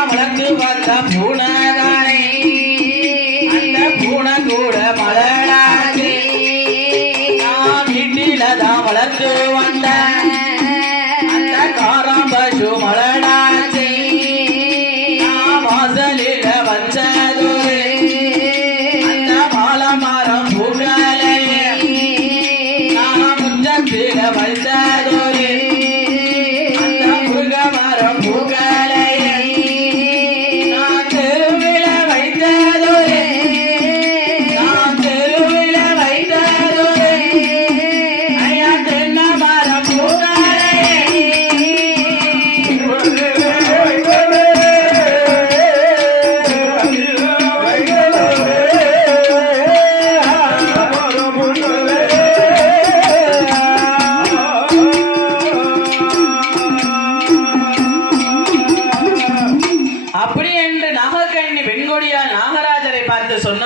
வளர்ந்து வந்த பூனதானே அந்த பூனை கூட மலடாச்சு நான் வீட்டில தான் வளர்ந்து வந்த அந்த காராம்பசு மலடாச்சு நான் வாசலில வச்சதோரு அந்த மாலமரம் பூக்களையே நான் முஞ்சத்தில வைத்ததோரு அந்த முருகமரம் பூக்களையே நான் தெருவில வைத்ததோரு நான் தெருவில வைத்ததோரு ஐயா தென்னை மரம் அப்படி என்று நாகக்கண்ணி வெண்கொடியால் நாகராஜரை பார்த்து சொன்னார்.